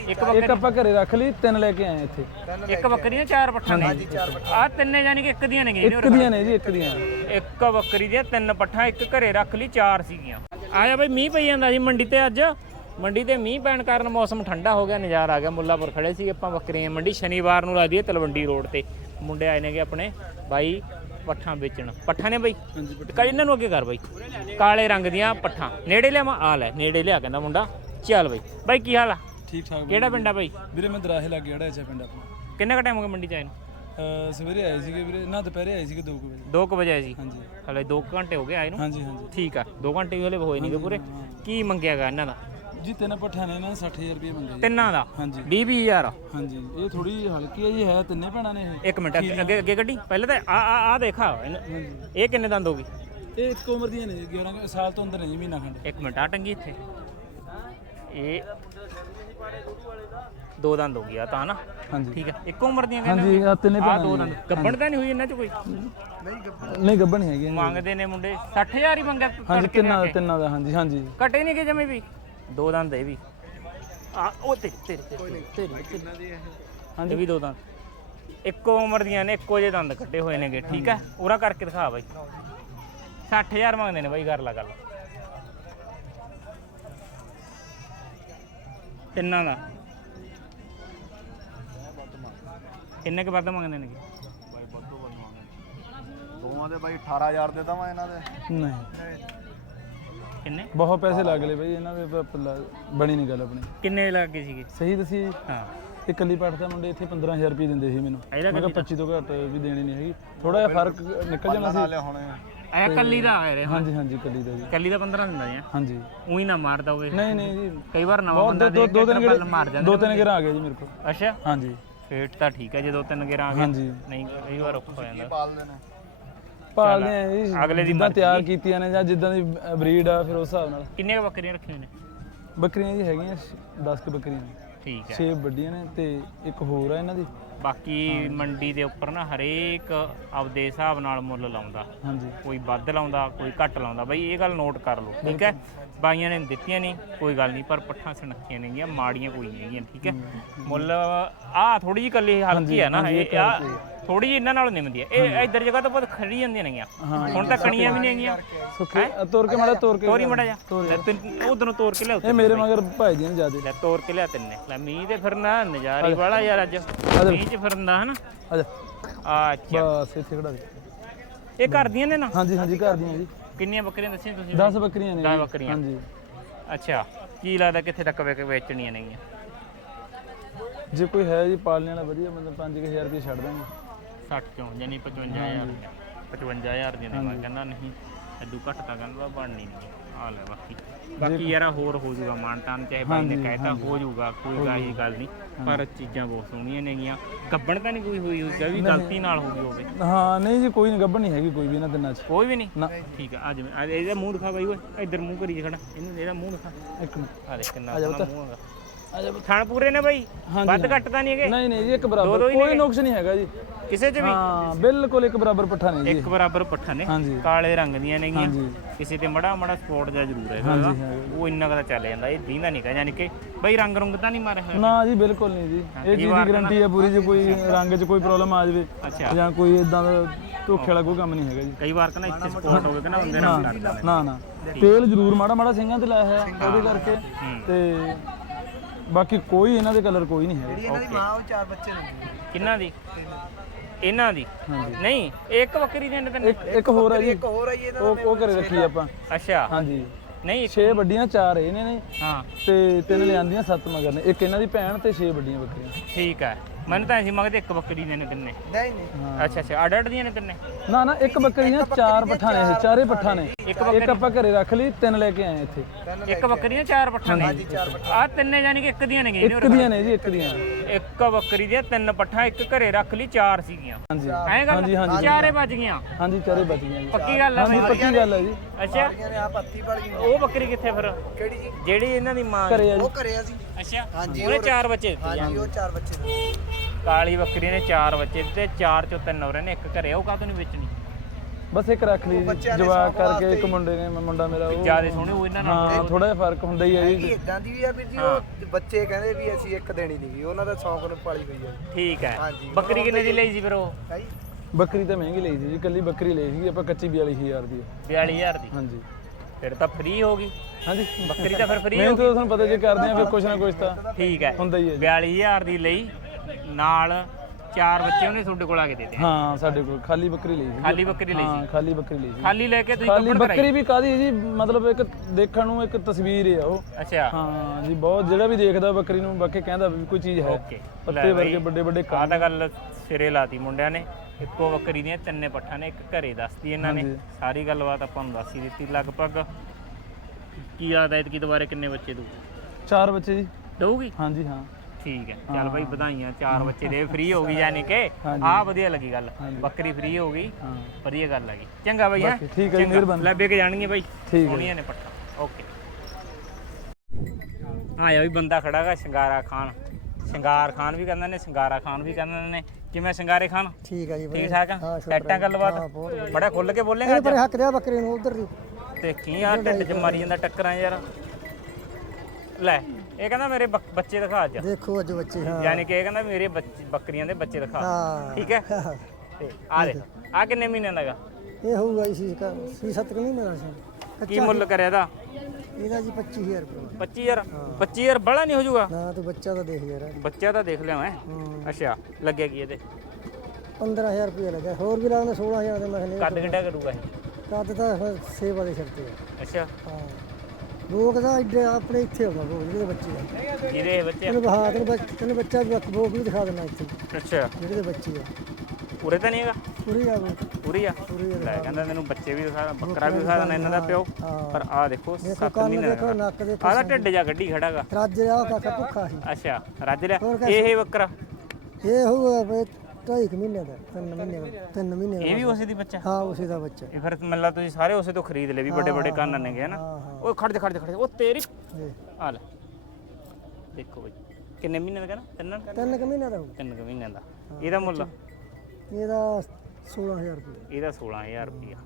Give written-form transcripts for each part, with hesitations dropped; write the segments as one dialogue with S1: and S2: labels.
S1: ਇੱਕ ਆਪਾਂ ਘਰੇ ਰੱਖ ਲਈ, 3 ਲੈ ਕੇ ਆਏ ਇੱਥੇ।
S2: ਇੱਕ ਬੱਕਰੀ ਦੀਆਂ 4 ਪੱਠਾਂ ਨੇ ਆ ਤਿੰਨੇ ਯਾਨੀ ਕਿ ਇੱਕ ਦੀਆਂ ਨੇ
S1: ਇੱਕ ਦੀਆਂ ਨੇ ਜੀ, ਇੱਕ ਦੀਆਂ।
S2: ਇੱਕ ਬੱਕਰੀ ਦੀਆਂ 3 ਪੱਠਾਂ, ਇੱਕ ਘਰੇ ਰੱਖ ਲਈ 4 ਸੀਗੀਆਂ। ਆਇਆ ਬਈ ਮੀਂਹ ਪਈ ਜਾਂਦਾ ਜੀ ਮੰਡੀ ਤੇ। ਅੱਜ ਮੰਡੀ ਤੇ ਮੀਂਹ ਪੈਣ ਕਾਰਨ ਮੌਸਮ ਠੰਡਾ ਹੋ ਗਿਆ, ਨਜ਼ਾਰਾ ਆ ਗਿਆ। ਮੁੱਲਾਪੁਰ ਖੜੇ ਸੀ ਆਪਾਂ ਬੱਕਰੀਆਂ ਮੰਡੀ, ਸ਼ਨੀਵਾਰ ਨੂੰ ਲੱਗਦੀ ਹੈ ਤਲਵੰਡੀ ਰੋਡ ਤੇ। ਮੁੰਡੇ ਆਏ ਨੇਗੇ ਆਪਣੇ ਬਾਈ ਪੱਠਾਂ ਵੇਚਣ। ਪੱਠਾਂ ਨੇ ਬਾਈ ਇਹਨਾਂ ਨੂੰ ਅੱਗੇ ਕਰ ਬਾਈ, ਕਾਲੇ ਰੰਗ ਦੀਆਂ ਪੱਠਾਂ। ਨੇੜੇ ਲਿਆਵਾਂ, ਆ ਲੈ ਨੇੜੇ ਲਿਆ ਕਹਿੰਦਾ ਮੁੰਡਾ। ਚੱਲ ਬਾਈ, ਬਾਈ ਕੀ ਹਾਲ ਆ?
S1: ਠੀਕ ਠਾਕ।
S2: ਕਿਹੜਾ ਪਿੰਡ ਆ ਬਾਈ?
S1: ਵੀਰੇ ਮੈਂ ਦਰਾਹੇ ਲੱਗ ਗਿਆ ਐਚਾ ਪਿੰਡ ਆਪਣਾ।
S2: ਕਿੰਨਾ ਕੁ ਟਾਈਮ ਹੋ ਗਿਆ ਮੰਡੀ ਚ ਆਏ ਨੂੰ?
S1: ਸਵੇਰੇ ਆਏ ਸੀਗੇ ਵੀਰੇ, ਨਾ ਦੁਪਹਿਰੇ ਆਏ ਸੀਗੇ 2 ਵਜੇ।
S2: 2 ਵਜੇ ਆਏ ਸੀ?
S1: ਹਾਂਜੀ।
S2: ਹਲੇ 2 ਘੰਟੇ ਹੋ ਗਏ ਆਏ ਨੂੰ?
S1: ਹਾਂਜੀ ਹਾਂਜੀ।
S2: ਠੀਕ ਆ, 2 ਘੰਟੇ ਵੀ ਹਲੇ ਹੋਏ ਨਹੀਂਗੇ ਪੂਰੇ। ਕੀ ਮੰਗਿਆਗਾ ਇਹਨਾਂ ਦਾ
S1: ਜੀ? 3 ਪੱਠਿਆਂ ਨੇ, ਇਹਨਾਂ 60,000 ਰੁਪਏ ਮੰਗੇ।
S2: ਤਿੰਨਾਂ ਦਾ?
S1: ਹਾਂਜੀ।
S2: 20,000?
S1: ਹਾਂਜੀ। ਇਹ ਥੋੜੀ ਹਲਕੀ ਹੈ ਜੀ, ਹੈ ਤਿੰਨੇ ਭੈਣਾਂ ਨੇ ਇਹ।
S2: ਇੱਕ ਮਿੰਟ ਅੱਗੇ ਅੱਗੇ ਗੱਡੀ ਪਹਿਲਾਂ ਤਾਂ ਆ ਦੇਖਾ। ਇਹ ਕਿੰਨੇ ਦੰਦ ਹੋਗੀ?
S1: ਇਹ ਇੱਕ ਉਮਰ ਦੀਆਂ ਨੇ, 11 ਸਾਲ ਤੋਂ ਅੰਦਰ ਨੇ ਜੀ, ਮਹੀਨਾ ਖੰਡ।
S2: ਇੱਕ ਮਿੰਟ, ਆ ਟੰਗੀ ਇੱਥੇ। ਇਹ 2 ਦੰਦ ਹੋ ਗਿਆ ਤਾਂ ਨਾ?
S1: ਹਾਂਜੀ।
S2: ਠੀਕ ਹੈ, ਇੱਕੋ ਉਮਰ ਦੀਆਂ
S1: ਹਾਂਜੀ। ਆ ਤਿੰਨੇ ਭੈਣਾਂ
S2: 2 ਦੰਦ। ਗੱਬਣ ਤਾਂ ਨਹੀਂ ਹੋਈ ਇਹਨਾਂ ਚ ਕੋਈ?
S1: ਨਹੀਂ ਗੱਬਣ ਹੈਗੀ।
S2: ਮੰਗਦੇ ਨੇ ਮੁੰਡੇ 60,000 ਹੀ ਮੰਗਿਆ।
S1: ਹਾਂਜੀ, ਤਿੰਨਾਂ ਦਾ। ਹਾਂਜੀ ਹਾਂਜੀ।
S2: ਕਟੇ ਨਹੀਂ ਗਏ ਜਮੇ ਵੀ। 2 ਦੰਦ ਇਹ ਵੀ ਆ, ਉਹ ਤੇਰੀ ਹਾਂਜੀ ਵੀ 2 ਦੰਦ ਇੱਕੋ ਉਮਰ ਦੀਆਂ ਨੇ, ਇੱਕੋ ਜਿਹੇ ਦੰਦ ਕੱਟੇ ਹੋਏ ਨੇਗੇ। ਠੀਕ ਹੈ, ਉਰਾ ਕਰਕੇ ਦਿਖਾ ਬਾਈ। 60,000 ਮੰਗਦੇ ਨੇ ਬਾਈ, ਕਰ ਲਾ ਗੱਲ। ਤਿੰਨਾਂ ਦਾ ਕਿੰਨੇ ਕੁ ਵੱਧ ਮੰਗਦੇ ਨੇ?
S3: ਬਾਈ ਵੱਧੋ ਵੱਧ ਮੰਗਦੇ ਦੋਵਾਂ ਦੇ ਬਾਈ 18,000 ਦੇ ਦਵਾਂ ਇਹਨਾਂ ਦੇ।
S1: ਨਹੀਂ,
S2: ਕਿੰਨੇ?
S1: ਬਹੁਤ ਪੈਸੇ ਲੱਗ ਲਏ ਬਈ ਇਹਨਾਂ ਦੇ, ਬਣੀ ਨਹੀਂ ਗੱਲ ਆਪਣੀ।
S2: ਕਿੰਨੇ ਲੱਗ ਗਏ ਸੀਗੇ?
S1: ਸਹੀ ਦੱਸੀ?
S2: ਹਾਂ।
S1: ਇਹ ਕੱਲੀ ਪੱਠ ਦਾ ਮੁੰਡੇ ਇੱਥੇ 15,000 ਰੁਪਏ ਦਿੰਦੇ ਸੀ ਮੈਨੂੰ। ਮੈਂ ਕਿਹਾ 25 ਤੋਂ ਘੱਟ ਵੀ ਦੇਣੀ ਨਹੀਂ ਹੈਗੀ, ਥੋੜਾ ਜਿਹਾ ਫਰਕ ਨਿਕਲ ਜਾਣਾ ਸੀ।
S2: ਆਇਆ ਕੱਲੀ ਦਾ ਆ ਰਿਹਾ?
S1: ਹਾਂਜੀ ਹਾਂਜੀ, ਕੱਲੀ ਦਾ ਜੀ।
S2: ਕੱਲੀ ਦਾ 15 ਦਿੰਦਾ ਜੀ?
S1: ਹਾਂਜੀ।
S2: ਉਹੀ ਨਾ ਮਾਰਦਾ ਹੋਵੇ?
S1: ਨਹੀਂ ਨਹੀਂ ਜੀ,
S2: ਕਈ ਵਾਰ ਨਵਾਂ ਬੰਦਾ ਦੇਖ ਕੇ ਪੱਲ ਮਾਰ ਜਾਂਦਾ।
S1: 2-3 ਗੇਰਾਂ ਆ ਗਏ ਜੀ ਮੇਰੇ ਕੋਲ।
S2: ਅੱਛਾ।
S1: ਹਾਂਜੀ।
S2: ਫੇਟ ਤਾਂ ਠੀਕ ਹੈ ਜੇ 2-3 ਗੇਰਾਂ ਆ ਗਏ।
S1: ਹਾਂਜੀ।
S2: ਨਹੀਂ ਕਈ ਵਾਰ ਔਖਾ ਹੋ ਜਾਂਦਾ।
S1: ਪਾਲਦੇ ਆ ਜੀ,
S2: ਅਗਲੇ ਦੀ
S1: ਜਿੱਦਾਂ ਤਿਆਰ ਕੀਤੀਆਂ ਨੇ ਜਾਂ ਜਿੱਦਾਂ ਦੀ ਬਰੀਡ ਆ, ਫਿਰ ਉਸ ਹਿਸਾਬ ਨਾਲ।
S2: ਕਿੰਨੇ ਕੁ ਬੱਕਰੀਆਂ ਰੱਖੀਆਂ ਨੇ?
S1: ਬੱਕਰੀਆਂ ਜੀ ਹੈਗੀਆਂ 10 ਕੁ ਬੱਕਰੀਆਂ ਨੇ।
S2: ਠੀਕ ਹੈ।
S1: 6 ਵੱਡੀਆਂ ਨੇ ਤੇ ਇੱਕ ਹੋਰ ਆ ਇਹਨਾਂ ਦੀ।
S2: ਬਾਕੀ ਮੰਡੀ ਦੇ ਉੱਪਰ ਨਾ ਹਰੇਕ ਆਪਦੇ ਹਿਸਾਬ ਨਾਲ ਮੁੱਲ ਲਾਉਂਦਾ।
S1: ਹਾਂਜੀ।
S2: ਕੋਈ ਵੱਧ ਲਾਉਂਦਾ, ਕੋਈ ਘੱਟ ਲਾਉਂਦਾ। ਬਈ ਇਹ ਗੱਲ ਨੋਟ ਕਰ ਲਓ, ਠੀਕ ਹੈ? ਬਾਈਆਂ ਨੇ ਦਿੱਤੀਆਂ ਨਹੀਂ ਕੋਈ ਗੱਲ ਨਹੀਂ, ਪਰ ਪੱਠਾਂ ਸੁਨੱਖੀਆਂ ਨੇਗੀਆਂ, ਮਾੜੀਆਂ ਕੋਈ ਨਹੀਂ ਹੈਗੀਆਂ। ਠੀਕ ਹੈ। ਮੁੱਲ ਆ ਥੋੜੀ ਜਿਹੀ ਕੱਲੀ ਹਲਕੀ ਆ ਨਾ, ਇਹ ਆ ਥੋੜੀ ਜਿਹੀ ਇਹਨਾਂ ਨਾਲ ਨਿਮਦੀ ਹੈ। ਇਹ ਇੱਧਰ ਜਗ੍ਹਾ ਤੋਂ ਬਹੁਤ ਖੜੀ ਜਾਂਦੀਆਂ ਨੇਗੀਆਂ। ਹੁਣ ਤਾਂ ਕਣੀਆਂ ਵੀ ਨਹੀਂ ਹੈਗੀਆਂ।
S1: ਸੁੱਕੇ ਤੋੜ ਕੇ ਮਾੜਾ, ਤੋੜ ਕੇ
S2: ਤੋਰੀ ਮੜਾ ਜਾ ਉਧਰੋਂ ਤੋੜ ਕੇ ਲਿਆ।
S1: ਇਹ ਮੇਰੇ ਮਗਰ ਭਾਈ ਦੀਆਂ ਜਿਆਦੇ।
S2: ਲੈ ਤੋੜ ਕੇ ਲਿਆ ਤਿੰਨੇ। ਲੈ ਮੀਂਹ ਤੇ ਫਿਰਨਾ ਨਜ਼ਾਰੀ ਵਾਲਾ ਯਾਰ, ਅੱਜ ਮੀਂਹ 'ਚ ਫਿਰਦਾ ਹਨਾ।
S1: ਆ ਜਾ।
S2: ਅੱਛਾ,
S1: ਬਸ ਇੱਥੇ ਖੜਾ ਦੇ।
S2: ਇਹ ਘਰ ਦੀਆਂ ਨੇ ਨਾ?
S1: ਹਾਂਜੀ ਹਾਂਜੀ, ਘਰ ਦੀਆਂ ਜੀ।
S2: ਕਿੰਨੀਆਂ ਬੱਕਰੀਆਂ ਦੱਸੀਆਂ ਤੁਸੀਂ?
S1: 10 ਬੱਕਰੀਆਂ ਨੇ।
S2: 10 ਬੱਕਰੀਆਂ।
S1: ਹਾਂਜੀ।
S2: ਅੱਛਾ, ਕੀ ਲੱਗਦਾ ਕਿੱਥੇ ਤੱਕ ਵੇਚਣੀਆਂ ਨੇਗੀਆਂ?
S1: ਜੇ ਕੋਈ ਹੈ ਜੀ ਪਾਲਣੇ ਵਾਲਾ ਵਧੀਆ ਬੰਦਾ, 5,000 ਰੁਪਏ ਛੱਡ ਦਾਂਗੇ।
S2: 60 ਚੋਂ ਯਾਨੀ 55,000 ਦੀਆਂ। 55,000 ਦੀਆਂ ਨੇ। ਮੈਂ ਕਹਿੰਦਾ ਨਹੀਂ ਐਡੂ ਘੱਟ ਤਾਂ ਕਹਿੰਦਾ ਬਣਨੀ ਨਹੀਂ। ਆ ਲੈ ਬਾਕੀ ਯਾਰ ਹੋਰ ਹੋ ਜਾਊਗਾ ਮਾਨਤਾਨ, ਚਾਹੇ ਬਾਈ ਨੇ ਕਹਿਤਾ ਹੋ ਜਾਊਗਾ, ਕੋਈ ਗਾਹੀ ਗੱਲ ਨਹੀਂ। ਪਰ ਚੀਜ਼ਾਂ ਬਹੁਤ ਸੋਹਣੀਆਂ ਨੇਗੀਆਂ। ਗੱਬਣ ਤਾਂ ਨਹੀਂ ਕੋਈ ਹੋਈ ਵੀ ਗਲਤੀ ਨਾਲ ਹੋ ਗਈ ਹੋਵੇ?
S1: ਹਾਂ ਨਹੀਂ ਜੀ, ਕੋਈ ਨਹੀਂ ਗੱਬਣ ਨਹੀਂ ਹੈਗੀ ਕੋਈ ਵੀ ਇਹਨਾਂ ਦਿਨਾਂ 'ਚ।
S2: ਕੋਈ ਵੀ ਨਹੀਂ
S1: ਨਾ।
S2: ਠੀਕ ਆ। ਅੱਜ ਇਹਦਾ ਮੂੰਹ ਦਿਖਾ ਬਾਈ ਓਏ, ਇੱਧਰ ਮੂੰਹ ਕਰੀ ਖੜਾ। ਇਹਨੂੰ ਇਹਦਾ ਮੂੰਹ ਦਿਖਾ।
S1: ਇੱਕ ਮਿੰਟ
S2: ਆ ਦੇਖ ਕਿੰਨਾ ਸੋਹਣਾ ਮੂੰਹ ਹੈਗਾ।
S1: ਆ ਜਾ।
S2: ਥਣ ਪੂਰੇ ਨੇ ਬਾਈ? ਵੱਧ ਘੱਟ ਤਾਂ ਨਹੀਂ ਹੈਗੇ?
S1: ਨਹੀਂ ਨਹੀਂ ਜੀ, ਇੱਕ ਬਰਾਬਰ, ਕੋਈ ਨੁਕਸ ਨਹੀਂ ਹੈਗਾ ਜੀ
S2: ਕਿਸੇ 'ਚ ਵੀ?
S1: ਹਾਂ ਬਿਲਕੁਲ ਇੱਕ ਬਰਾਬਰ ਪੱਠਾ ਨੇ ਜੀ।
S2: ਇੱਕ ਬਰਾਬਰ ਪੱਠਾ ਨੇ।
S1: ਹਾਂਜੀ।
S2: ਕਾਲੇ ਰੰਗ ਦੀਆਂ ਨੇਗੀਆਂ।
S1: ਹਾਂਜੀ।
S2: ਕਿਸੇ ਤੇ ਮੜਾ ਸਪੋਰਟ ਜਿਹਾ ਜ਼ਰੂਰ ਹੈ
S1: ਹਾਂਜੀ,
S2: ਉਹ ਇੰਨਾ ਕਦਾ ਚੱਲ ਜਾਂਦਾ। ਇਹ ਦੀਂਦਾ ਨਹੀਂ ਕਾ, ਯਾਨੀ ਕਿ ਬਈ ਰੰਗ ਰੁੰਗ ਤਾਂ ਨਹੀਂ ਮਾਰਿਆ ਹੋਇਆ?
S1: ਨਾ ਜੀ, ਬਿਲਕੁਲ ਨਹੀਂ ਜੀ। ਇਹ ਚੀਜ਼ ਦੀ ਗਾਰੰਟੀ ਹੈ ਪੂਰੀ। ਜੇ ਕੋਈ ਰੰਗ 'ਚ ਕੋਈ ਪ੍ਰੋਬਲਮ ਆ ਜਾਵੇ ਜਾਂ ਕੋਈ ਇਦਾਂ ਦਾ ਧੋਖੇ ਵਾਲਾ ਕੋਈ ਕੰਮ ਨਹੀਂ ਹੈਗਾ ਜੀ।
S2: ਕਈ ਵਾਰ ਕਹਿੰਦਾ ਇੱਥੇ ਸਪੋਰਟ ਹੋਵੇ ਕਹਿੰਦਾ ਹੁੰਦੇ ਨਾ।
S1: ਨਾ ਨਾ, ਤੇਲ ਜ਼ਰੂਰ ਮਾੜਾ ਮਾੜਾ ਸਿੰਘਾਂ ਤੇ ਲਾਇਆ ਹੋਇਆ ਉਹਦੇ ਕਰਕੇ। ਤੇ ਬਾਕੀ ਕੋਈ ਇਹਨਾਂ ਦੇ ਕਲਰ ਕੋਈ ਨਹੀਂ ਹੈ।
S3: ਇਹਨਾਂ ਦੀ ਮਾਂ ਉਹ 4 ਬੱਚੇ ਨੇ।
S2: ਕਿੰਨਾਂ ਦੀ? ਇਹਨਾਂ ਦੀ? ਨਹੀਂ, ਇੱਕ ਬੱਕਰੀ ਦੇ ਨੇ।
S1: ਇੱਕ ਹੋਰ ਹੈ ਜੀ,
S3: ਇੱਕ ਹੋਰ ਆਈ ਇਹਦਾ
S1: ਉਹ ਘਰੇ ਰੱਖੀ ਆਪਾਂ।
S2: ਅੱਛਾ।
S1: ਹਾਂਜੀ।
S2: ਨਹੀਂ
S1: 6 ਵੱਡੀਆਂ 4 ਇਹਨੇ ਨੇ।
S2: ਹਾਂ।
S1: ਤੇ 3 ਲਿਆਂਦੀਆਂ 7 ਮਗਰ ਨੇ। ਇੱਕ ਇਹਨਾਂ ਦੀ ਭੈਣ ਤੇ 6 ਵੱਡੀਆਂ ਬੱਕਰੀਆਂ।
S2: ਠੀਕ ਹੈ। ਮੈਨੂੰ ਤਾਂ ਐਸੀ ਮੰਗਦੇ ਇੱਕ ਬੱਕਰੀ ਦੇ ਨੇ ਤਿੰਨੇ।
S3: ਨਹੀਂ ਨਹੀਂ।
S2: ਅੱਛਾ ਅੱਛਾ, ਅੱਡ ਦੀਆਂ ਨੇ ਤਿੰਨੇ?
S1: ਨਾ ਨਾ, ਇੱਕ ਬੱਕਰੀਆਂ 4 ਪੱਠਾਂ ਨੇ। ਇਹ ਚਾਰੇ ਪੱਠਾਂ ਨੇ।
S2: ਇੱਕ
S1: ਆਪਾਂ ਘਰੇ ਰੱਖ ਲਈ, 3 ਲੈ ਕੇ ਆਏ ਇੱਥੇ।
S2: ਇੱਕ ਬੱਕਰੀ ਦੀਆਂ 4 ਪੱਠਾਂ ਨੇ? ਆ ਤਿੰਨੇ ਯਾਨੀ ਕਿ ਇੱਕ ਦੀਆਂ ਨੇ?
S1: ਇੱਕ ਦੀਆਂ ਨੇ ਜੀ, ਇੱਕ ਦੀਆਂ।
S2: ਇੱਕ ਬੱਕਰੀ ਦੀਆਂ 3 ਪੱਠਾਂ, ਇੱਕ ਘਰੇ ਰੱਖ ਲਈ 4 ਸੀਗੀਆਂ।
S1: ਹਾਂਜੀ
S2: ਐਂ ਗੱਲ?
S1: ਹਾਂਜੀ ਹਾਂਜੀ,
S2: ਚਾਰੇ ਬਚ ਗਈਆਂ?
S1: ਹਾਂਜੀ ਚਾਰੇ ਬਚ ਗਈਆਂ ਜੀ।
S2: ਪੱਕੀ ਗੱਲ ਹੈ?
S1: ਹਾਂਜੀ ਪੱਕੀ ਗੱਲ ਹੈ ਜੀ।
S2: ਅੱਛਾ।
S3: ਆ ਪੱਤੀ ਪੜ ਗਈ।
S2: ਉਹ ਬੱਕਰੀ ਕਿੱਥੇ ਫਿਰ?
S3: ਕਿਹੜੀ ਜੀ?
S2: ਜਿਹੜੀ ਇਹਨਾਂ ਦੀ ਮਾਂ?
S1: ਘਰੇ ਆ ਜੀ।
S3: ਉਹ ਕਰਿਆ ਸੀ।
S2: ਅੱਛਾ।
S3: ਹਾਂਜੀ,
S2: ਉਹਨੇ 4 ਬੱਚੇ ਦਿੱਤੇ?
S3: ਹਾਂਜੀ, ਉਹ 4 ਬੱਚੇ ਨੇ।
S2: ਕਾਲੀ ਬੱਕਰੀ ਨੇ 4 ਬੱਚੇ ਦਿੱਤੇ, 4 ਚੋਂ 3 ਹੋ ਰਹੇ ਨੇ, ਇੱਕ ਘਰੇ। ਉਹ ਕਾਹਤੋਂ ਨਹੀਂ ਵੇਚਣੀ?
S1: ਬਸ ਇੱਕ ਰੱਖ ਲਈ ਜੀ ਜਵਾਕ ਕਰਕੇ ਇੱਕ ਮੁੰਡੇ ਨੇ ਮੁੰਡਾ ਮੇਰਾ ਉਹ
S2: ਜਿਆਦਾ ਸੋਹਣੇ ਉਹ ਇਹਨਾਂ ਨਾਲ
S1: ਹਾਂ ਥੋੜਾ ਜਿਹਾ ਫਰਕ ਹੁੰਦਾ ਹੀ ਹੈ ਜੀ
S4: ਇਦਾਂ ਦੀ ਵੀ ਆ ਵੀਰ ਜੀ ਉਹ ਬੱਚੇ ਕਹਿੰਦੇ ਵੀ ਅਸੀਂ ਇੱਕ ਦੇਣੀ ਨਹੀਂ ਗੀ ਉਹਨਾਂ ਦਾ ਸ਼ੌਂਕ ਨੂੰ ਪਾਲੀ ਹੋਈ ਆ
S2: ਠੀਕ ਹੈ ਬੱਕਰੀ ਕਿੰਨੇ ਦੀ ਲਈ ਸੀ ਫਿਰ ਉਹ
S4: ਭਾਈ
S1: ਬੱਕਰੀ ਤਾਂ ਮਹਿੰਗੀ ਲਈ ਸੀ ਜੀ ਕੱਲੀ ਬੱਕਰੀ ਲਈ ਸੀ ਆਪਾਂ ਕੱਚੀ 42000 ਦੀ
S2: 42000 ਦੀ
S1: ਹਾਂਜੀ
S2: ਫਿਰ ਤਾਂ ਫ੍ਰੀ ਹੋ ਗਈ
S1: ਹਾਂਜੀ
S2: ਬੱਕਰੀ ਤਾਂ ਫਿਰ ਫ੍ਰੀ
S1: ਮੈਂ ਤਾਂ ਤੁਹਾਨੂੰ ਪਤਾ ਜੇ ਕਰਦੇ ਆ ਫਿਰ ਕੁਛ ਨਾ ਕੁਛ ਤਾਂ
S2: ਠੀਕ ਹੈ
S1: ਹੁੰਦਾ ਹੀ ਹੈ ਜੀ
S2: 42000 ਦੀ ਲਈ ਨਾਲ 4 ਬੱਚੇ ਉਹਨੇ ਤੁਹਾਡੇ ਕੋਲ ਆ ਕੇ ਦੇ ਦਿੱਤੇ
S1: ਹਾਂ ਸਾਡੇ ਕੋਲ ਖਾਲੀ ਬੱਕਰੀ ਲਈ ਸੀ
S2: ਖਾਲੀ ਬੱਕਰੀ ਲਈ
S1: ਹਾਂ
S2: ਸੀ
S1: ਖਾਲੀ ਬੱਕਰੀ ਲਈ ਸੀ
S2: ਖਾਲੀ ਲੈ ਕੇ ਤੁਸੀਂ
S1: ਖਾਲੀ
S2: ਕੱਪੜ
S1: ਬੱਕਰੀ ਵੀ ਕਾਦੀ ਜੀ ਮਤਲਬ ਇੱਕ ਦੇਖਣ ਨੂੰ ਇੱਕ ਤਸਵੀਰ ਹੈ ਉਹ
S2: ਅੱਛਾ
S1: ਹਾਂ ਜੀ ਬਹੁਤ ਜਿਹੜਾ ਵੀ ਦੇਖਦਾ ਬੱਕਰੀ ਨੂੰ ਬਾਕੀ ਕਹਿੰਦਾ ਵੀ ਕੋਈ ਚੀਜ਼ ਹੈ
S2: ਓਕੇ
S1: ਪੱਤੇ ਵਰਗੇ ਵੱਡੇ ਵੱਡੇ
S2: ਆਹ ਤਾਂ ਗੱਲ ਸਿਰੇ ਲਾਤੀ ਮੁੰਡਿਆਂ ਨੇ ਇੱਕੋ ਬੱਕਰੀ ਦੀਆਂ 3 ਪੱਠਾਂ ਨੇ ਇੱਕ ਘਰੇ ਦੱਸਤੀ ਇਹਨਾਂ ਨੇ ਸਾਰੀ ਗੱਲਬਾਤ ਆਪਾਂ ਨੂੰ ਦੱਸ ਹੀ ਦਿੱਤੀ ਲਗਭਗ ਕੀ ਆਦਾ ਇਤਕੀ ਦੁਬਾਰੇ ਕਿੰਨੇ ਬੱਚੇ ਦੂ
S1: 4 ਬੱਚੇ ਜੀ
S2: ਦਊਗੀ
S1: ਹਾਂਜੀ ਹਾਂ
S2: ਠੀਕ ਹੈ ਚੱਲ ਬਾਈ ਵਧਾਈਆਂ 4 ਬੱਚੇ ਦੇ ਫ੍ਰੀ ਹੋ ਗਈ ਯਾਨੀ ਕਿ ਆਹ ਵਧੀਆ ਲੱਗੀ ਗੱਲ ਬੱਕਰੀ ਫ੍ਰੀ ਹੋ ਗਈ
S1: ਹਾਂ
S2: ਵਧੀਆ ਗੱਲ ਹੈਗੀ ਚੰਗਾ ਬਾਈ ਹੈ
S1: ਠੀਕ ਹੈ ਜੀ ਮਿਹਰਬਾਨੀ
S2: ਲੈ ਕੇ ਜਾਣਗੇ ਬਾਈ
S1: ਠੀਕ ਹੈ
S2: ਸੋਹਣੀਆਂ ਨੇ ਪੱਠਾਂ ਓਕੇ ਆਇਆ ਵੀ ਬੰਦਾ ਖੜਾਗਾ ਸ਼ਿੰਗਾਰਾ ਖਾਨ ਸ਼ਿੰਗਾਰ ਖਾਨ ਵੀ ਕਹਿੰਦੇ ਨੇ ਸ਼ਿੰਗਾਰਾ ਖਾਨ ਵੀ ਕਹਿੰਦੇ ਨੇ ਕਿਵੇਂ ਸ਼ਿੰਗਾਰੇ ਖਾਨ
S4: ਠੀਕ ਆ ਜੀ
S2: ਠੀਕ ਠਾਕ ਆ ਟੈਟਾਂ ਗੱਲਬਾਤ ਬੜਾ ਖੁੱਲ ਕੇ ਬੋਲੇਗਾ ਅੱਜ
S4: ਪਰ ਹੱਕ ਦਿਆ ਬੱਕਰੇ ਨੂੰ ਉਧਰ ਦੀ
S2: ਦੇਖੀ ਆ ਢਿੱਡ 'ਚ ਮਾਰੀ ਜਾਂਦਾ ਟੱਕਰਾਂ ਯਾਰ ਲੈ ਇਹ ਕਹਿੰਦਾ ਮੇਰੇ ਬੱਚੇ ਦਿਖਾ ਅੱਜ
S4: ਦੇਖੋ ਅੱਜ ਬੱਚੇ ਹਾਂ
S2: ਯਾਨੀ ਕਿ ਇਹ ਕਹਿੰਦਾ ਮੇਰੇ ਬੱਕਰੀਆਂ ਦੇ ਬੱਚੇ ਦਿਖਾ
S4: ਹਾਂ
S2: ਠੀਕ ਹੈ ਤੇ ਆ ਦੇਖ ਆ ਕਿੰਨੇ ਮਹੀਨਿਆਂ ਦਾ ਹੈਗਾ
S4: ਇਹ ਹੋਊਗਾ ਜੀ 6-7 ਮਹੀਨੇ ਦਾ ਸੀ
S2: ਕੀ ਮੁੱਲ ਕਰਿਆ ਇਹਦਾ
S4: ਇਹਦਾ ਜੀ 25000 ਰੁਪਏ
S2: 25000 25000 ਬੜਾ ਨਹੀਂ ਹੋ ਜਾਊਗਾ
S4: ਨਾ ਤੂੰ ਬੱਚਾ ਤਾਂ ਦੇਖ ਯਾਰ
S2: ਬੱਚਾ ਤਾਂ ਦੇਖ ਲਿਆ ਮੈਂ ਅੱਛਾ ਲੱਗਿਆ ਕੀ ਇਹਦੇ
S4: 15000 ਰੁਪਏ ਲੱਗਾ ਹੋਰ ਵੀ ਲਾਉਂਦੇ 16000 ਦੇ ਮੈਂ
S2: ਕੱਦ ਕਿੱਡਾ ਕਰੂਗਾ ਇਹ
S4: ਕੱਦ ਤਾਂ ਸੇਵਾ ਦੇ ਸਿਰ ਤੇ ਆ
S2: ਅੱਛਾ
S4: ਹਾਂ ਲੋਕ ਦਾ ਇੱਡੇ ਆਪਣੇ ਇੱਥੇ ਆਉਂਦਾ ਉਹ ਜਿਹੜੇ ਬੱਚੇ ਆ
S2: ਜਿਹਦੇ ਇਹ ਬੱਚੇ
S4: ਤੈਨੂੰ ਬਹਾ ਤੈਨੂੰ ਬੱਚਾ ਵੀ ਬੋਕ ਵੀ ਦਿਖਾ ਦੇਣਾ ਇੱਥੇ
S2: ਅੱਛਾ
S4: ਜਿਹੜੇ ਦੇ ਬੱਚੇ ਆ
S2: ਪੂਰੇ ਤਾਂ ਨਹੀਂ ਹੈਗਾ
S4: ਪੂਰੀ ਆ
S2: ਪੂਰੀ ਆ ਲੈ ਕਹਿੰਦਾ ਤੈਨੂੰ ਬੱਚੇ ਵੀ ਦਿਖਾ ਬੱਕਰਾ ਵੀ ਦਿਖਾ ਦੇਣਾ ਇਹਨਾਂ ਦਾ ਪਿਓ ਪਰ ਆਹ ਦੇਖੋ 7 ਮਹੀਨੇ
S4: ਦੇਖੋ
S2: ਦਾ
S4: ਨੱਕ ਦੇਖੋ
S2: ਆਹ ਤਾਂ ਢਿੱਡ ਜਾ ਗੱਡੀ ਖੜਾਗਾ
S4: ਰੱਜ ਰਿਹਾ ਕਾਕਾ ਭੁੱਖਾ ਸੀ
S2: ਅੱਛਾ ਰੱਜ ਲਿਆ ਇਹ ਬੱਕਰਾ
S4: ਇਹ ਹੋਊਗਾ ਬਈ 2.5 ਮਹੀਨੇ ਦਾ 3 ਮਹੀਨੇ ਦਾ
S2: ਇਹ ਵੀ ਉਸੇ ਦੀ ਬੱਚਾ
S4: ਹਾਂ ਉਸੇ ਦਾ ਬੱਚਾ
S2: ਇਹ ਫਿਰ ਮੱਲਾ ਤੁਸੀਂ ਸਾਰੇ ਉਸੇ ਤੋਂ ਖਰੀਦ ਲਏ ਵੀ ਵੱਡੇ ਵੱਡੇ ਕੰਨ ਨੇਗੇ ਹਨਾ ਉਹ ਖੜ ਜਾ ਉਹ ਤੇਰੀ ਆ ਲੈ ਦੇਖੋ ਬਈ ਕਿੰਨੇ ਮਹੀਨੇ ਦਾ ਕਹਿੰਦਾ
S4: 3 ਮਹੀਨੇ ਦਾ ਹੋਊ
S2: 3 ਮਹੀਨਿਆਂ ਦਾ ਇਹਦਾ ਮੁੱਲ
S4: ਇਹਦਾ 16000 ਰੁਪਏ
S2: ਇਹਦਾ 16000 ਰੁਪਿਆ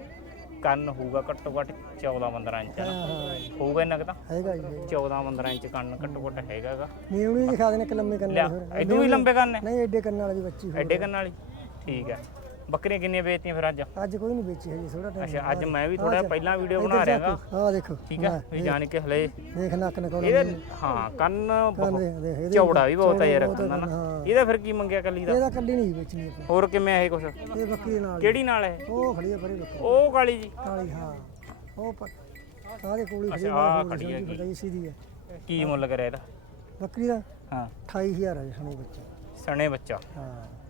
S2: ਕੰਨ ਹੋਊਗਾ ਘੱਟੋ ਘੱਟ 14-15 ਇੰਚ ਦਾ ਹੋਊਗਾ ਇੰਨਾ ਕਿ ਤਾਂ
S4: ਹੈਗਾ ਜੀ
S2: 14-15 ਇੰਚ ਕੰਨ ਘੱਟੋ ਘੱਟ ਹੈਗਾਗਾ
S4: ਨੀਵਣੀ ਦਿਖਾ ਦੇਣੇ ਕਿ ਲੰਮੇ ਕੰਨ ਵਾਲੇ ਫਿਰ
S2: ਇਦੋਂ ਵੀ ਲੰਬੇ ਕੰਨ ਨੇ
S4: ਨਹੀਂ ਐਡੇ ਕੰਨ ਵਾਲੀ ਦੀ ਬੱਚੀ
S2: ਐਡੇ ਕੰਨ ਵਾਲੀ ਠੀਕ ਹੈ ਬੱਕਰੀਆਂ ਕਿੰਨੀਆਂ ਵੇਚਤੀਆਂ ਫਿਰ ਅੱਜ
S4: ਅੱਜ ਕੋਈ ਨਹੀਂ ਵੇਚੀ ਹਜੇ ਥੋੜਾ ਟਾਈਮ
S2: ਅੱਛਾ ਅੱਜ ਮੈਂ ਵੀ ਥੋੜਾ ਪਹਿਲਾਂ ਵੀਡੀਓ ਬਣਾ ਰਿਹਾਗਾ
S4: ਆਹ ਦੇਖੋ
S2: ਠੀਕ ਹੈ ਵੀ ਜਾਣ ਕੇ ਹਲੇ
S4: ਦੇਖ ਨੱਕ ਨਕੌਲ
S2: ਇਹਦੇ ਹਾਂ ਕੰਨ ਬਹੁਤ
S4: ਦੇਖ ਇਹਦੇ
S2: ਚੌੜਾ ਵੀ ਬਹੁਤ ਹੈ ਯਾਰ ਕੰਨ ਨਾ ਇਹਦਾ ਫਿਰ ਕੀ ਮੰਗਿਆ ਕੱਲੀ ਦਾ
S4: ਇਹਦਾ ਕੱਲੀ ਨਹੀਂ ਵੇਚਣੀ ਆਪਾਂ
S2: ਹੋਰ ਕਿਵੇਂ ਇਹ ਕੁਛ
S4: ਇਹ ਬੱਕਰੀ ਨਾਲ
S2: ਕਿਹੜੀ ਨਾਲ ਹੈ
S4: ਉਹ ਖੜੀ ਆ ਪਰੇ ਬੱਕਰੀ
S2: ਉਹ ਕਾਲੀ ਜੀ
S4: ਕਾਲੀ ਹਾਂ ਉਹ ਸਾਰੇ ਕੋਲੀ ਖੜੀ
S2: ਆਹ ਖੜੀ ਹੈਗੀ।
S4: ਬਤਾਈ ਸੀਦੀ ਹੈ
S2: ਕੀ ਮੁੱਲ ਕਰਿਆ ਇਹਦਾ
S4: ਬੱਕਰੀ ਦਾ
S2: ਹਾਂ
S4: 28000 ਹੈ ਸਣੇ ਬੱਚਾ
S2: ਸਣੇ ਬੱਚਾ
S4: ਹਾਂ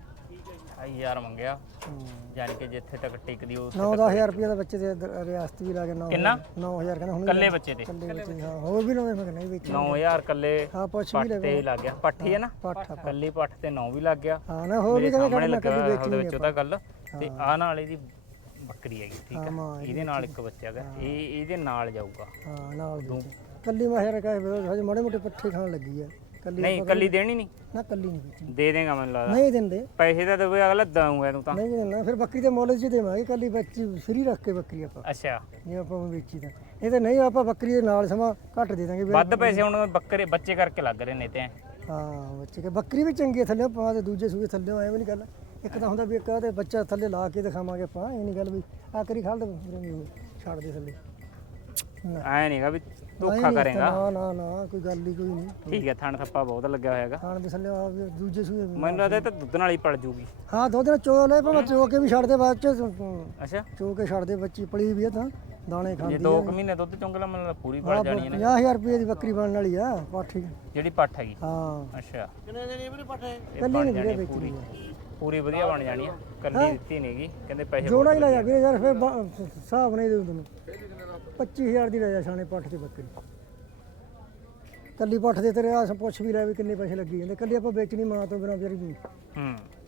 S2: 28000 ਮੰਗਿਆ ਯਾਨੀ ਕਿ ਜਿੱਥੇ ਤੱਕ ਟਿਕਦੀ ਉਸ
S4: 9-10000 ਰੁਪਏ ਦਾ ਬੱਚੇ ਦੇ ਰਿਆਸਤ ਵੀ ਲਾ ਕੇ 9
S2: ਕਿੰਨਾ
S4: 9000 ਕਹਿੰਦਾ ਹੁਣ
S2: ਕੱਲੇ ਬੱਚੇ ਤੇ
S4: ਕੱਲੇ ਬੱਚੇ ਹਾਂ ਹੋਰ ਵੀ ਨਵੇਂ ਮੈਂ ਨਹੀਂ ਵੇਚੇ
S2: 9000 ਕੱਲੇ
S4: ਹਾਂ ਪੁੱਛ
S2: ਪੱਠ
S4: ਵੀ ਲੈ
S2: ਤੇ ਲੱਗ ਗਿਆ ਪੱਠੀ ਹੈ ਨਾ
S4: ਪਾਠਾ
S2: ਕੱਲੀ ਪੱਠ ਤੇ 9 ਵੀ ਲੱਗ ਗਿਆ
S4: ਹਾਂ ਨਾ ਹੋਰ ਵੀ
S2: ਮੇਰੇ
S4: ਕਹਿੰਦੇ
S2: ਸਾਹਮਣੇ
S4: ਕੱਢ
S2: ਲੱਗਾ
S4: ਕੱਢੀ
S2: ਉਹਦੇ
S4: ਵੇਚਣੀ
S2: ਵਿੱਚ ਉਹਦਾ ਗੱਲ ਤੇ ਆਹ ਨਾਲ ਇਹਦੀ ਬੱਕਰੀ ਹੈਗੀ ਠੀਕ ਹੈ
S4: ਹਾਂ,
S2: ਇਹਦੇ ਨਾਲ ਇੱਕ ਬੱਚਾ ਹੈਗਾ ਇਹ ਇਹਦੇ ਨਾਲ ਜਾਊਗਾ
S4: ਹਾਂ ਨਾਲ ਦੀ ਕੱਲੀ ਮੈਂ ਹੇਰ ਕਹੇ ਹਜੇ ਮਾੜੇ ਮੋਟੇ ਪੱਠੇ ਖਾਣ ਲੱਗੀ ਆ ਕੱਲੀ
S2: ਨਹੀਂ ਕੱਲੀ ਦੇਣੀ ਨਹੀਂ
S4: ਨਾ ਕੱਲੀ ਨਹੀਂ ਵੇਚਣੀ
S2: ਦੇ ਦੇਗਾ ਮੈਨੂੰ ਲੱਗਦਾ
S4: ਨਹੀਂ ਦਿੰਦੇ
S2: ਪੈਸੇ ਤਾਂ ਦੇਵੇ ਅਗਲਾ ਦਊਂਗਾ ਤੂੰ ਤਾਂ
S4: ਨਹੀਂ ਦਿੰਦਾ ਫਿਰ ਬੱਕਰੀ ਦੇ ਮੁੱਲ 'ਚ ਦੇਵਾਂਗੇ ਕੱਲੀ ਬੱਚੀ ਫਰੀ ਰੱਖ ਕੇ ਬੱਕਰੀ ਆਪਾਂ
S2: ਅੱਛਾ
S4: ਜੇ ਆਪਾਂ ਵੇਚੀ ਤਾਂ ਇਹ ਤਾਂ ਨਹੀਂ ਆਪਾਂ ਬੱਕਰੀ ਦੇ ਨਾਲ ਸਮਾਂ ਘੱਟ ਦੇ ਦਾਂਗੇ ਵੀ
S2: ਵੱਧ ਪੈਸੇ ਹੁਣ ਬੱਕਰੇ ਬੱਚੇ ਕਰਕੇ ਲੱਗ ਰਹੇ ਨੇ ਤੇ
S4: ਹਾਂ ਬੱਚੇ ਕੇ ਬੱਕਰੀ ਵੀ ਚੰਗੀ ਹੈ ਥੱਲੇ ਪਾ ਤੇ ਦੂਜੇ ਸੂਏ ਥੱਲੇ ਐਵੇਂ ਨਹੀਂ ਗੱਲ ਇੱਕ ਤਾਂ ਹੁੰਦਾ ਵੀ ਇੱਕ ਤੇ ਬੱਚਾ ਥੱਲੇ ਲਾ ਕੇ ਦਿਖਾਵਾਂਗੇ ਆਪਾਂ ਇਹ ਨਹੀਂ ਗੱਲ ਵੀ ਆਕਰੀ ਖਾਲ ਦੇ ਛੱਡ ਦੇ ਥੱਲੇ
S2: ਐ ਨਹੀਂਗਾ ਵੀ ਧੋਖਾ ਕਰੇਗਾ
S4: ਨਾ ਨਾ ਨਾ ਕੋਈ ਗੱਲ ਹੀ ਕੋਈ ਨਹੀਂ
S2: ਠੀਕ ਹੈ ਥਣ ਥੱਪਾ ਬਹੁਤ ਲੱਗਿਆ ਹੋਇਆ ਹੈਗਾ
S4: ਖਾਣ ਦੇ ਥੱਲੇ ਆ ਵੀ ਦੂਜੇ ਸੂਏ ਵੀ।
S2: ਮੈਨੂੰ ਲੱਗਦਾ ਇਹ ਤਾਂ ਦੁੱਧ ਨਾਲ ਹੀ ਪਲ ਜੂਗੀ
S4: ਹਾਂ ਦੋ ਦਿਨ ਚੋ ਲੈ ਭਾਵੇਂ ਚੋ ਕੇ ਵੀ ਛੱਡ ਦੇ ਬਾਅਦ ਚ
S2: ਅੱਛਾ
S4: ਚੋ ਕੇ ਛੱਡ ਦੇ ਬੱਚੀ ਪਲੀ ਵੀ ਆ ਤਾਂ ਦਾਣੇ
S2: ਜੇ
S4: ਖਾਂਦੀ
S2: 2 ਮਹੀਨੇ ਦੁੱਧ ਚੁੰਗਲਾ ਮੈਨੂੰ ਲੱਗਦਾ ਪੂਰੀ ਪਲ ਜਾਣੀ ਹੈ
S4: 50000 ਰੁਪਏ ਦੀ ਬੱਕਰੀ ਬਣਨ ਵਾਲੀ ਆ ਪਾਠੀ
S2: ਜਿਹੜੀ ਪੱਠ ਹੈਗੀ
S4: ਹਾਂ
S2: ਅੱਛਾ
S4: ਕਿੰਨੇ ਦਿਨ ਇਹ ਵੀ ਪੱਠੇ
S2: ਇਹ
S4: ਕੱਲੀ
S2: ਬਣ
S4: ਨਹੀਂ
S2: ਜਾਣੀ
S4: ਵੀਰੇ
S2: ਪੂਰੀ
S4: ਵੇਚਣੀ
S2: ਪੂਰੀ ਵਧੀਆ ਬਣ ਜਾਣੀ ਆ ਕੱਲੀ ਦਿੱਤੀ ਨਹੀਂਗੀ ਕਹਿੰਦੇ ਪੈਸੇ
S4: ਜੋੜਾ ਹੀ ਲਾਇਆ ਵੀਰੇ ਯਾਰ ਫਿਰ ਹਿਸਾਬ ਨਹੀਂ ਦੇ ਤੈਨੂੰ 25000 ਦੀ ਲੈ ਜਾ ਛਾਣੇ ਪੱਠ ਤੇ ਬੱਕਰੀ ਕੱਲੀ ਪੱਠ ਦੇ ਤੇਰੇ ਆ ਪੁੱਛ ਵੀ ਲੈ ਵੀ ਕਿੰਨੇ ਪੈਸੇ ਲੱਗੀ ਜਾਂਦੇ ਕੱਲੀ ਆਪਾਂ ਵੇਚਣੀ ਮਾਂ ਤੋਂ ਬਿਨਾਂ ਫਿਰ
S2: ਹੂੰ